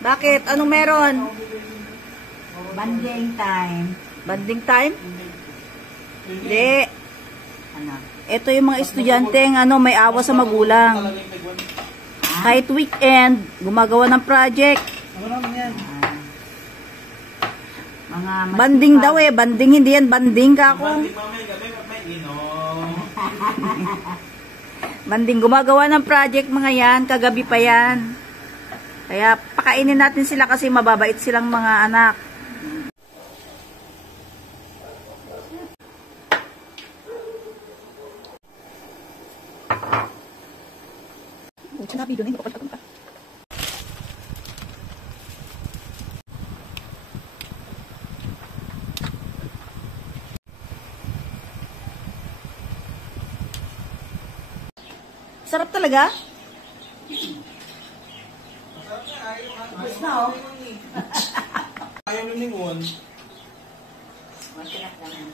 Bakit? Anong meron? Banding time. Banding time? Hindi. Ano? Ito yung mga estudyante may awa sa magulang. Kahit weekend, gumagawa ng project. Mga Banding daw eh. Banding, hindi yan. Banding ka ako. Banding, gumagawa ng project mga yan. Kagabi pa yan. Kaya pakainin natin sila kasi mababait silang mga anak. Sarap talaga? Tapos na, oh. Ayaw lumingon. Masarap naman.